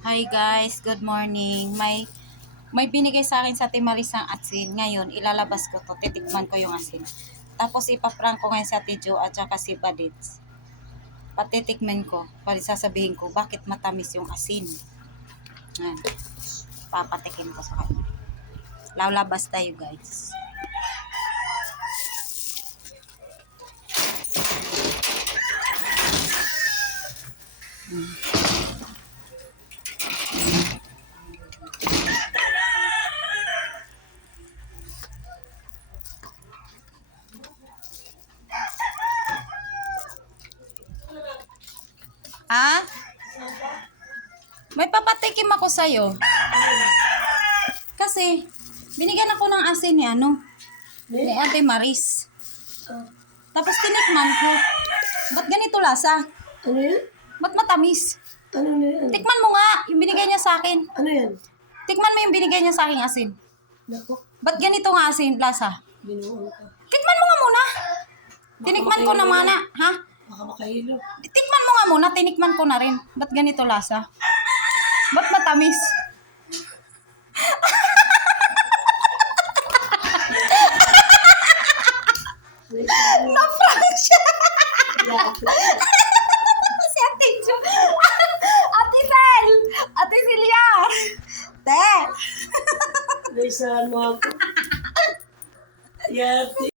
Hi guys, good morning. May binigay sa akin sa Timaris ng asin. Ngayon, ilalabas ko to. Titikman ko yung asin. Tapos ipaprank ko ngayon sa Ate Jo at saka si Badits. Patitikman ko. Pari sasabihin ko, bakit matamis yung asin. Yan. Papatikin ko sa kanya. Lalabas tayo guys. Ha? May papatikim ako sa'yo. Kasi, binigyan ako ng asin ni ni Ate Maris. Tapos tinikman ko. Ba't ganito lasa? Ano yan? Ba't matamis? Ano yan? Tikman mo nga, yung binigay niya sa akin. Ano yan? Tikman mo yung binigay niya sa akin asin. Nako, Ba't ganito nga asin, lasa? binuong ka. Tikman mo nga muna. Tinikman ko naman na, ha? Baka makahilo. Tikman mo nga muna, tinikman ko na rin. Ba't ganito lasa? Ba't matamis? Na-prank siya! Si Ate Jo. Ate Sel! Ate Celia! Te! Naisahan mo ako. Yati.